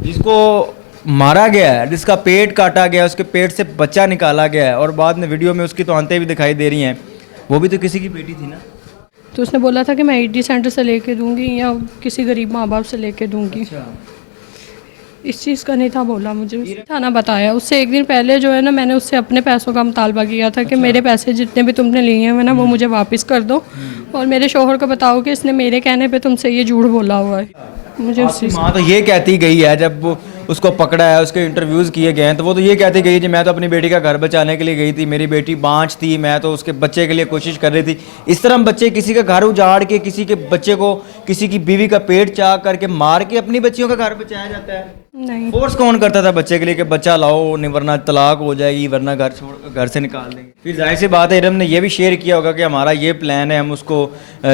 जिसको मारा गया है, जिसका पेट काटा गया है, उसके पेट से बच्चा निकाला गया है और बाद में वीडियो में उसकी तो आंतें भी दिखाई दे रही हैं, वो भी तो किसी की बेटी थी ना। तो उसने बोला था कि मैं ईडी सेंटर से लेके दूंगी या किसी गरीब माँ बाप से लेके दूंगी। अच्छा। इस चीज़ का नहीं था बोला, मुझे था ना बताया। उससे एक दिन पहले जो है ना, मैंने उससे अपने पैसों का मुतालबा किया था कि मेरे पैसे जितने भी तुमने लिए हैं ना वो मुझे वापस कर दो, और मेरे शोहर को बताओ कि इसने मेरे कहने पे तुमसे ये झूठ बोला हुआ है। मुझे उस आपकी चीज़ माँ तो ये कहती गई है, जब वो उसको पकड़ा है, उसके इंटरव्यूज़ किए गए हैं, तो वो तो ये कहती गई जी मैं तो अपनी बेटी का घर बचाने के लिए गई थी, मेरी बेटी बांझ थी, मैं तो उसके बच्चे के लिए कोशिश कर रही थी। इस तरह हम बच्चे किसी का घर उजाड़ के, किसी के बच्चे को, किसी की बीवी का पेट चाक करके मार के अपनी बच्चियों का घर बचाया जाता है? नहीं। फोर्स कौन करता था बच्चे के लिए कि बच्चा लाओ, नहीं वरना तलाक हो जाएगी, वरना घर छोड़, घर से निकाल देंगे? फिर जाहिर सी बात है इरम ने यह भी शेयर किया होगा कि हमारा ये प्लान है, हम उसको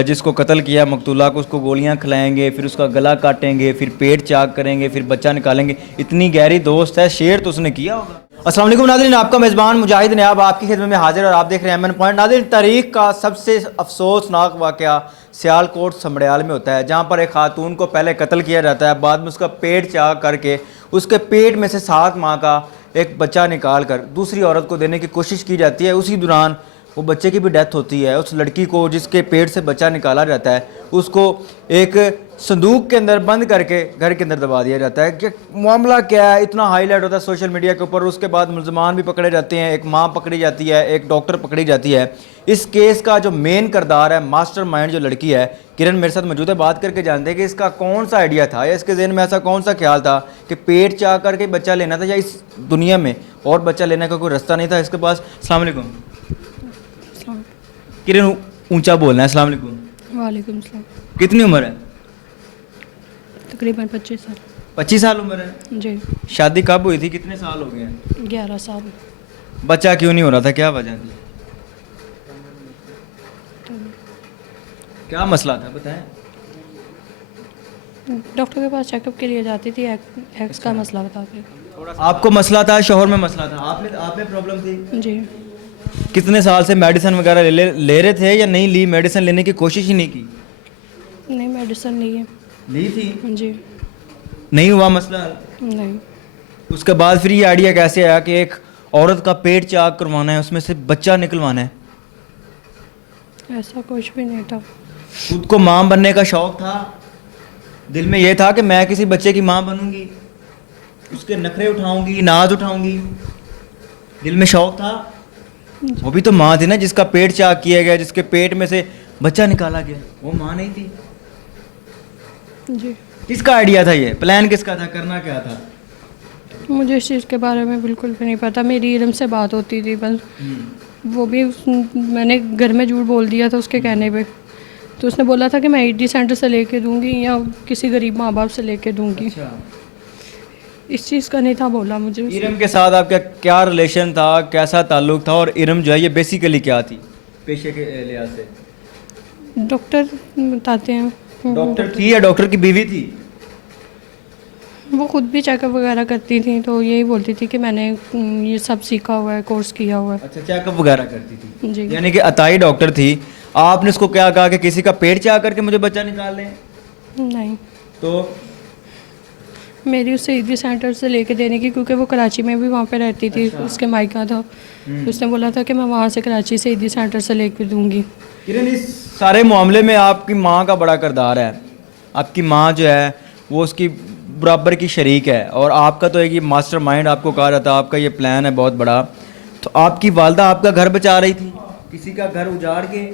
जिसको कत्ल किया मकतूला को, उसको गोलियां खिलाएंगे, फिर उसका गला काटेंगे, फिर पेट चाक करेंगे, फिर बच्चा निकालेंगे। इतनी गहरी दोस्त है, शेयर तो उसने किया होगा। अस्सलाम वालेकुम नाज़रीन, आपका मेज़बान मुजाहिद नयाब आपकी खिदमत में हाजिर और आप देख रहे हैं एमएन पॉइंट। नाज़रीन, तारीख का सबसे अफसोसनाक वाक़या सियालकोट समड़ियाल में होता है, जहाँ पर एक खातून को पहले कत्ल किया जाता है, बाद में उसका पेट चाक करके उसके पेट में से 7 माह का एक बच्चा निकाल कर दूसरी औरत को देने की कोशिश की जाती है। उसी दौरान वो बच्चे की भी डेथ होती है। उस लड़की को जिसके पेट से बच्चा निकाला जाता है, उसको एक संदूक के अंदर बंद करके घर के अंदर दबा दिया जाता है। कि मामला क्या है, इतना हाईलाइट होता है सोशल मीडिया के ऊपर। उसके बाद मुलजमान भी पकड़े जाते हैं, एक माँ पकड़ी जाती है, एक डॉक्टर पकड़ी जाती है। इस केस का जो मेन किरदार है, मास्टरमाइंड जो लड़की है, किरण मेरे साथ मौजूद है, बात करके जानते हैं कि इसका कौन सा आइडिया था या इसके जहन में ऐसा कौन सा ख्याल था कि पेट चाह करके बच्चा लेना था, या इस दुनिया में और बच्चा लेने का कोई रास्ता नहीं था इसके पास। अस्सलाम वालेकुम किरण, ऊंचा बोलना है। अस्सलाम वालेकुम। वालेकुम सलाम। कितनी उम्र है? तकरीबन 25 साल। 25 साल उम्र है। जी। शादी कब हुई थी, कितने साल हो गए हैं? 11 साल। बच्चा क्यों नहीं हो रहा था, क्या वजह थी, तो क्या मसला था, बताएं। डॉक्टर के पास चेकअप के लिए जाती थी, एक्स का मसला बताते। आपको मसला था, शोहर में मसला था, आपने प्रॉब्लम थी? जी। कितने साल से मेडिसिन वगैरह ले रहे थे या नहीं ली? मेडिसिन लेने की कोशिश ही नहीं की? नहीं, मेडिसिन ली है। ली थी, जी। नहीं हुआ मसला? नहीं। उसके बाद फिर ये आइडिया कैसे आया कि एक औरत का पेट चाक करवाना है, उसमें से बच्चा निकलवाना है? ऐसा कुछ भी नहीं था। खुद को माँ बनने का शौक था, दिल में ये था कि मैं किसी बच्चे की माँ बनूंगी, उसके नखरे उठाऊंगी, नाज उठाऊंगी, दिल में शौक था। वो भी तो माँ थी ना, जिसका पेट चाक किया गया, जिसके पेट में से बच्चा निकाला गया, वो माँ नहीं थी? जी। किसका आइडिया था, ये प्लान किसका था, करना क्या था? मुझे इस चीज़ के बारे में बिल्कुल भी नहीं पता। मेरी इरम से बात होती थी बस, वो भी मैंने घर में झूठ बोल दिया था उसके कहने पे। तो उसने बोला था कि मैं ईडी सेंटर से लेके दूंगी या किसी गरीब माँ बाप से लेके दूंगी। अच्छा। इस चीज़ का नहीं था बोला, मुझे इरम के साथ आपका क्या रिलेशन था, कैसा ताल्लुक था, और इरम जो है ये बेसिकली क्या थी पेशे के लिहाज से? डॉक्टर बताते हैं। डॉक्टर थी या डॉक्टर की बीवी थी? वो खुद भी चेकअप वगैरह करती थी, तो यही बोलती थी कि मैंने ये सब सीखा हुआ है, कोर्स किया हुआ है। अच्छा, चेकअप वगैरह करती थी, जी। यानी कि अताई डॉक्टर थी। आपने उसको क्या कहा कि किसी का पेट चाह करके मुझे बच्चा निकाल दें? नहीं, तो मेरी उससे ईदी सेंटर से लेके देने की, क्योंकि वो कराची में भी वहाँ पे रहती थी। अच्छा। उसके मायका था। उसने बोला था कि मैं वहाँ से कराची से ईदी सेंटर से लेके दूंगी। किरण, इस सारे मामले में आपकी माँ का बड़ा किरदार है। आपकी माँ जो है वो उसकी बराबर की शरीक है, और आपका तो एक ये मास्टरमाइंड आपको कहा जाता है, आपका ये प्लान है बहुत बड़ा। तो आपकी वालदा आपका घर बचा रही थी, किसी का घर उजाड़ के?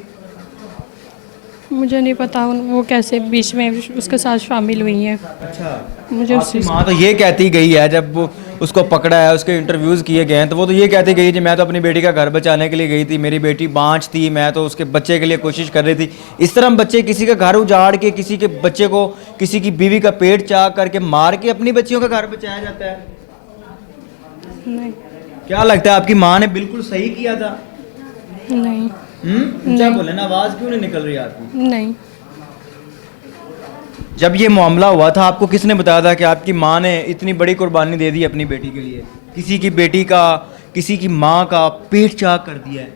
मुझे नहीं पता वो कैसे बीच में उसके साथ शामिल हुई हैं। अच्छा। मुझे उस आपकी चीज़ माँ तो ये कहती गई है, जब वो उसको पकड़ा है, उसके इंटरव्यूज़ किए गए हैं, तो वो तो ये कहती गई जी मैं तो अपनी बेटी का घर बचाने के लिए गई थी, मेरी बेटी बांझ थी, मैं तो उसके बच्चे के लिए कोशिश कर रही थी। इस तरह हम बच्चे किसी का घर उजाड़ के, किसी के बच्चे को, किसी की बीवी का पेट चाक करके मार के अपनी बच्चियों का घर बचाया जाता है? नहीं। क्या लगता है आपकी माँ ने बिल्कुल सही किया था? नहीं। ऊंचा बोले ना, आवाज़ क्यों नहीं निकल रही आपकी? नहीं। जब ये मामला हुआ था, आपको किसने बताया था कि आपकी माँ ने इतनी बड़ी कुर्बानी दे दी अपनी बेटी के लिए, किसी की बेटी का, किसी की माँ का पेट चाक कर दिया है?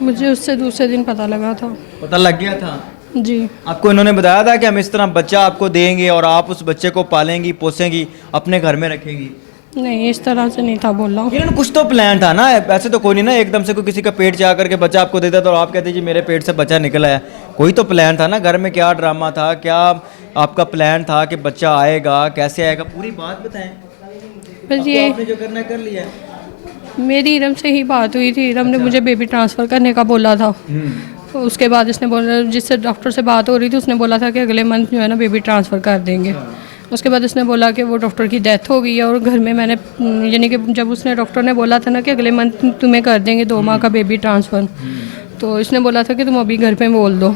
मुझे उससे दूसरे दिन पता लगा था। पता लग गया था? जी आपको इन्होंने बताया था कि हम इस तरह बच्चा आपको देंगे और आप उस बच्चे को पालेंगी, पोसेंगी, अपने घर में रखेंगी? नहीं, इस तरह से नहीं था बोला। किरण, कुछ तो प्लान था ना, ऐसे तो कोई नहीं ना एकदम से कोई किसी का पेट चाह करके बच्चा आपको देता तो आप कहते जी मेरे पेट से बच्चा निकला है। कोई तो प्लान था ना, घर में क्या ड्रामा था, क्या आपका प्लान था कि बच्चा आएगा, कैसे आएगा, पूरी बात बताएं। बस अब ये तो आपने जो करना है कर लिया है। मेरी इरम से ही बात हुई थी, इरम ने मुझे बेबी ट्रांसफ़र करने का बोला था। तो उसके बाद इसने बोला, जिससे डॉक्टर से बात हो रही थी उसने बोला था कि अगले मंथ जो है ना बेबी ट्रांसफ़र कर देंगे। उसके बाद उसने बोला कि वो डॉक्टर की डेथ हो गई है और घर में मैंने, यानी कि जब उसने डॉक्टर ने बोला था ना कि अगले मंथ तुम्हें कर देंगे 2 माह का बेबी ट्रांसफ़र, तो इसने बोला था कि तुम अभी घर पे बोल दो।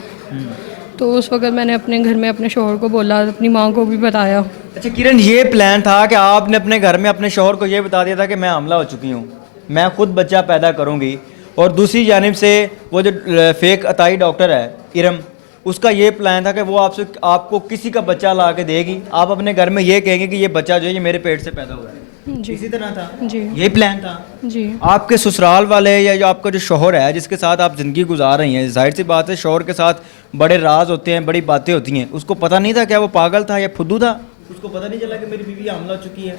तो उस वक्त मैंने अपने घर में अपने शौहर को बोला, अपनी माँ को भी बताया। अच्छा किरण, ये प्लान था कि आपने अपने घर में अपने शौहर को ये बता दिया था कि मैं हमला हो चुकी हूँ, मैं खुद बच्चा पैदा करूँगी, और दूसरी जानिब से वो जो फेक अताई डॉक्टर है इरम, उसका ये प्लान था कि वो आपको किसी का बच्चा ला के देगी, आप अपने घर में ये कहेंगे कि ये बच्चा जो है ये मेरे पेट से पैदा हुआ है। जी इसी तरह था, जी यही प्लान था। जी आपके ससुराल वाले या जो आपका जो शौहर है जिसके साथ आप ज़िंदगी गुजार रही हैं, जाहिर सी बात है शौहर के साथ बड़े राज होते हैं, बड़ी बातें होती हैं, उसको पता नहीं था क्या वो पागल था या फुद्दू था? उसको पता नहीं चला कि मेरी बीवी हमला हो चुकी है?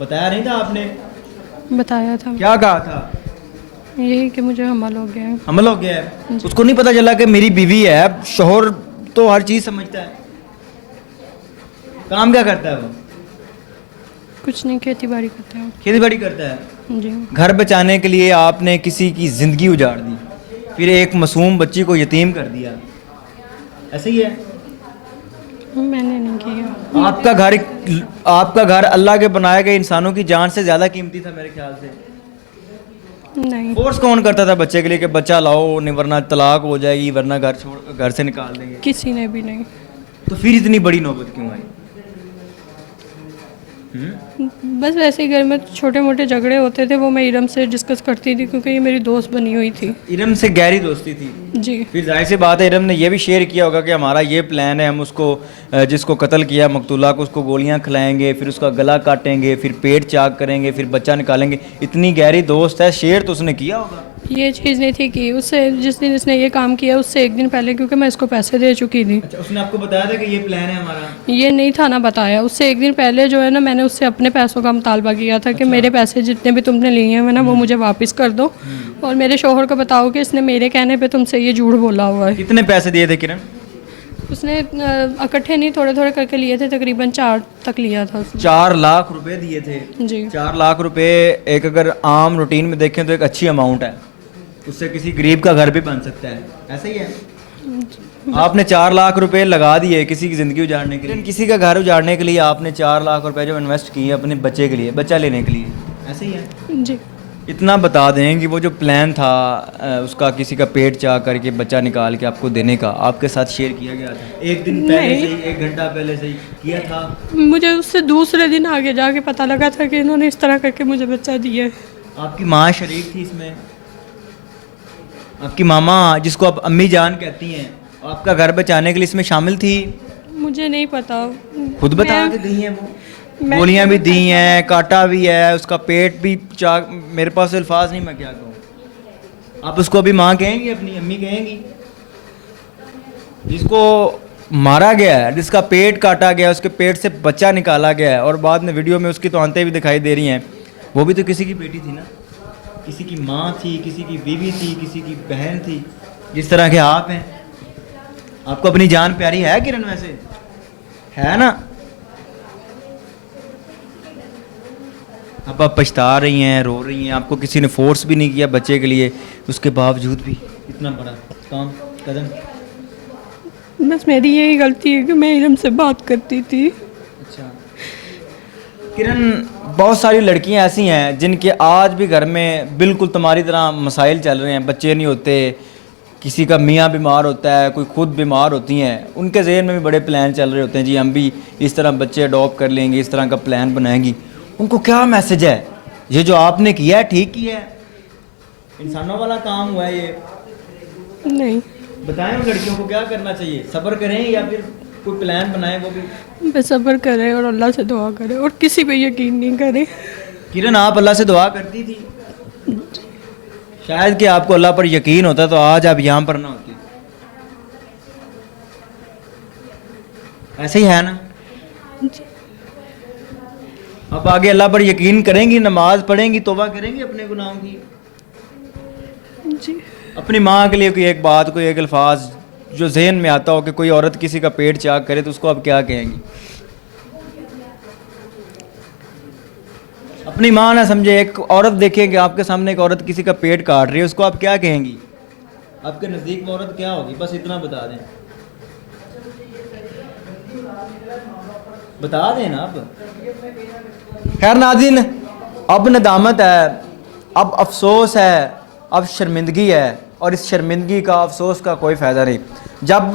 बताया नहीं था आपने? बताया था, क्या कहा था? यही कि मुझे हमला हो गया है। हमला हो गया है? उसको नहीं पता चला कि मेरी बीवी है? शौहर तो हर चीज़ समझता है। काम क्या करता है वो? कुछ नहीं, खेती बाड़ी करते हैं। खेती बाड़ी करता है। जी घर बचाने के लिए आपने किसी की ज़िंदगी उजाड़ दी, फिर एक मासूम बच्ची को यतीम कर दिया, ऐसे ही है? मैंने नहीं किया। आपका घर अल्लाह के बनाए गए इंसानों की जान से ज़्यादा कीमती था मेरे ख्याल से। नहीं, फोर्स कौन करता था बच्चे के लिए कि बच्चा लाओ, नहीं वरना तलाक हो जाएगी, वरना घर से निकाल देंगे? किसी ने भी नहीं। तो फिर इतनी बड़ी नौबत क्यों आई? बस वैसे ही घर में छोटे मोटे झगड़े होते थे, वो मैं इरम से डिस्कस करती थी क्योंकि ये मेरी दोस्त बनी हुई थी। इरम से गहरी दोस्ती थी? जी फिर जाहिर सी बात है इरम ने यह भी शेयर किया होगा कि हमारा ये प्लान है, हम उसको जिसको कत्ल किया मकतूला को, उसको गोलियां खिलाएंगे, फिर उसका गला काटेंगे, फिर पेट चाक करेंगे, फिर बच्चा निकालेंगे। इतनी गहरी दोस्त है, शेयर तो उसने किया होगा। ये चीज़ नहीं थी कि उससे जिस दिन इसने ये काम किया उससे एक दिन पहले, क्योंकि मैं इसको पैसे दे चुकी थी। अच्छा, उसने आपको बताया था कि ये प्लान है हमारा? ये नहीं था ना बताया, उससे एक दिन पहले जो है ना मैंने उससे अपने पैसों का मुतालबा किया था कि मेरे पैसे जितने भी तुमने लिए हैं ना वो मुझे वापस कर दो, और मेरे शौहर को बताओ कि इसने मेरे कहने पे तुमसे ये झूठ बोला हुआ है। कितने पैसे दिए थे किरण? उसने इकट्ठे नहीं, थोड़े थोड़े करके लिए थे, तकरीबन 4 तक लिया था उसने। 4 लाख रुपए दिए थे? जी 4 लाख रुपए एक अगर आम रूटीन में देखें तो एक अच्छी अमाउंट है, उससे किसी गरीब का घर भी बन सकता है, ऐसा ही है? आपने 4 लाख रुपए लगा दिए किसी की ज़िंदगी उजाड़ने के लिए, किसी का घर उजाड़ने के लिए आपने 4 लाख रुपए जो इन्वेस्ट किए अपने बच्चे के लिए, बच्चा लेने के लिए, ऐसे ही है? जी इतना बता दें कि वो जो प्लान था उसका किसी का पेट चाह करके बच्चा निकाल के आपको देने का, आपके साथ शेयर किया गया था? एक दिन पहले से ही, 1 घंटा पहले से ही किया था? मुझे उससे दूसरे दिन आगे जाके पता लगा था कि इन्होंने इस तरह करके मुझे बच्चा दिया है। आपकी माँ शरीक थी इसमें? आपकी मामा जिसको आप अम्मी जान कहती हैं, आपका घर बचाने के लिए इसमें शामिल थी? मुझे नहीं पता, खुद बता के गई हैं वो? गोलियां भी दी हैं, काटा भी है, उसका पेट भी चाक, मेरे पास अल्फाज नहीं, मैं क्या कहूँ। आप उसको अभी माँ कहेंगी, अपनी अम्मी कहेंगी? जिसको मारा गया है, जिसका पेट काटा गया है, उसके पेट से बच्चा निकाला गया है और बाद में वीडियो में उसकी तो आंतें भी दिखाई दे रही हैं, वो भी तो किसी की बेटी थी ना, किसी की माँ थी, किसी की बीवी थी, किसी की बहन थी, जिस तरह के आप हैं। आपको अपनी जान प्यारी है किरण? वैसे है ना? अब आप पछता रही हैं, रो रही हैं, आपको किसी ने फोर्स भी नहीं किया बच्चे के लिए, उसके बावजूद भी इतना बड़ा काम कदम। बस मेरी यही गलती है कि मैं इरम से बात करती थी। अच्छा किरण, बहुत सारी लड़कियां ऐसी हैं जिनके आज भी घर में बिल्कुल तुम्हारी तरह मसाइल चल रहे हैं, बच्चे नहीं होते, किसी का मियाँ बीमार होता है, कोई खुद बीमार होती हैं, उनके जहन में भी बड़े प्लान चल रहे होते हैं, जी हम भी इस तरह बच्चे अडॉप्ट कर लेंगे, इस तरह का प्लान बनाएंगी। उनको क्या मैसेज है? ये जो आपने किया है ठीक किया है? इंसानों वाला काम हुआ है ये? नहीं, बताएं उन लड़कियों को क्या करना चाहिए, सब्र करें या फिर कोई प्लान बनाएं? वो भी बस सब्र करें और अल्लाह से दुआ करें और किसी पे यकीन नहीं करें। किरण, आप अल्लाह से दुआ करती थी? शायद कि आपको अल्लाह पर यकीन होता तो आज आप यहाँ पर ना होती। ऐसे ही है ना? अब आगे अल्लाह पर यकीन करेंगी, नमाज पढ़ेंगी, तौबा करेंगी अपने गुनाहों की? जी। अपनी माँ के लिए कोई एक बात, कोई एक अल्फाज जो जहन में आता हो कि कोई औरत किसी का पेट चाक करे तो उसको आप क्या कहेंगी? अपनी माँ ना समझे, एक औरत देखें कि आपके सामने एक औरत किसी का पेट काट रही है, उसको आप क्या कहेंगी? आपके नज़दीक वो औरत क्या होगी? बस इतना बता दें, बता दें ना आप। खैर नाज़रीन, अब नदामत है, अब अफसोस है, अब शर्मिंदगी है, और इस शर्मिंदगी का, अफसोस का कोई फ़ायदा नहीं। जब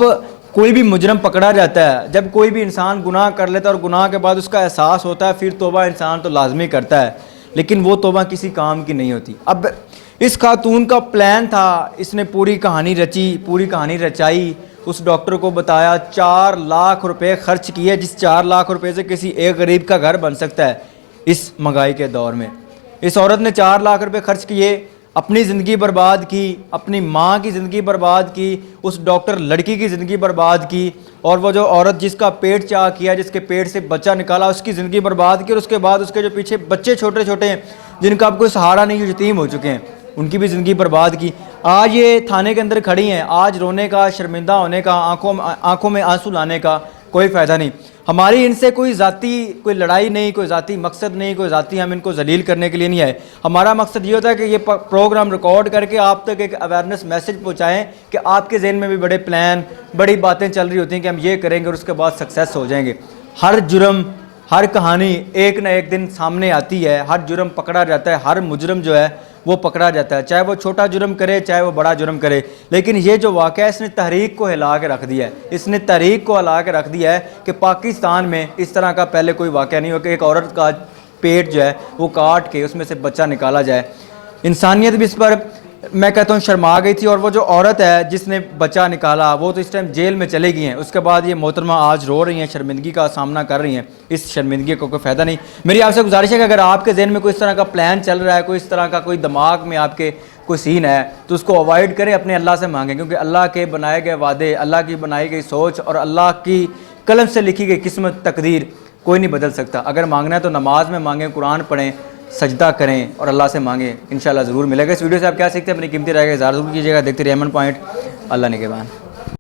कोई भी मुजरम पकड़ा जाता है, जब कोई भी इंसान गुनाह कर लेता है और गुनाह के बाद उसका एहसास होता है, फिर तौबा इंसान तो लाजमी करता है, लेकिन वो तौबा किसी काम की नहीं होती। अब इस खातून का प्लान था, इसने पूरी कहानी रची, पूरी कहानी रचाई, उस डॉक्टर को बताया, 4 लाख रुपए खर्च किए, जिस 4 लाख रुपए से किसी एक गरीब का घर बन सकता है इस महंगाई के दौर में। इस औरत ने 4 लाख रुपए खर्च किए, अपनी ज़िंदगी बर्बाद की, अपनी माँ की ज़िंदगी बर्बाद की, उस डॉक्टर लड़की की ज़िंदगी बर्बाद की, और वो जो औरत जिसका पेट चाक किया, जिसके पेट से बच्चा निकाला, उसकी ज़िंदगी बर्बाद की, और उसके बाद उसके जो पीछे बच्चे छोटे छोटे हैं जिनका अब कोई सहारा नहीं, यतीम हो चुके हैं, उनकी भी ज़िंदगी बर्बाद की। आज ये थाने के अंदर खड़ी हैं, आज रोने का, शर्मिंदा होने का, आंखों में आंसू लाने का कोई फ़ायदा नहीं। हमारी इनसे कोई कोई लड़ाई नहीं, कोई ज़ाती मकसद नहीं, कोई ज़ाती हम इनको जलील करने के लिए नहीं आए। हमारा मकसद ये होता है कि ये प्रोग्राम रिकॉर्ड करके आप तक एक अवेयरनेस मैसेज पहुँचाएँ कि आपके जहन में भी बड़े प्लान, बड़ी बातें चल रही होती हैं कि हम ये करेंगे और उसके बाद सक्सेस हो जाएंगे। हर जुर्म, हर कहानी एक ना एक दिन सामने आती है, हर जुर्म पकड़ा जाता है, हर मुजरम जो है वो पकड़ा जाता है, चाहे वो छोटा जुर्म करे, चाहे वो बड़ा जुर्म करे। लेकिन ये जो वाक़या है, इसने तहरीक को हिला के रख दिया है, इसने तहरीक को हिला के रख दिया है कि पाकिस्तान में इस तरह का पहले कोई वाक़या नहीं हो कि एक औरत का पेट जो है वो काट के उसमें से बच्चा निकाला जाए। इंसानियत भी इस पर, मैं कहता हूँ, शर्मा गई थी। और वो जो औरत है जिसने बच्चा निकाला, वो तो इस टाइम जेल में चली गई हैं। उसके बाद ये मोहतरमा आज रो रही हैं, शर्मिंदगी का सामना कर रही हैं। इस शर्मिंदगी को कोई फ़ायदा नहीं। मेरी आपसे गुजारिश है कि अगर आपके जहन में कोई इस तरह का प्लान चल रहा है, कोई इस तरह का कोई दिमाग में आपके कोई सीन है, तो उसको अवॉइड करें, अपने अल्लाह से मांगें, क्योंकि अल्लाह के बनाए गए वादे, अल्लाह की बनाई गई सोच और अल्लाह की कलम से लिखी गई किस्मत, तकदीर कोई नहीं बदल सकता। अगर मांगना है तो नमाज में मांगें, कुरान पढ़ें, सजदा करें और अल्लाह से मांगें, इंशाल्लाह ज़रूर मिलेगा। इस वीडियो से आप क्या सीखते हैं, अपनी कीमती राय का इज़हार ज़रूर कीजिएगा। देखते रहिए एमन पॉइंट। अल्लाह निगहबान।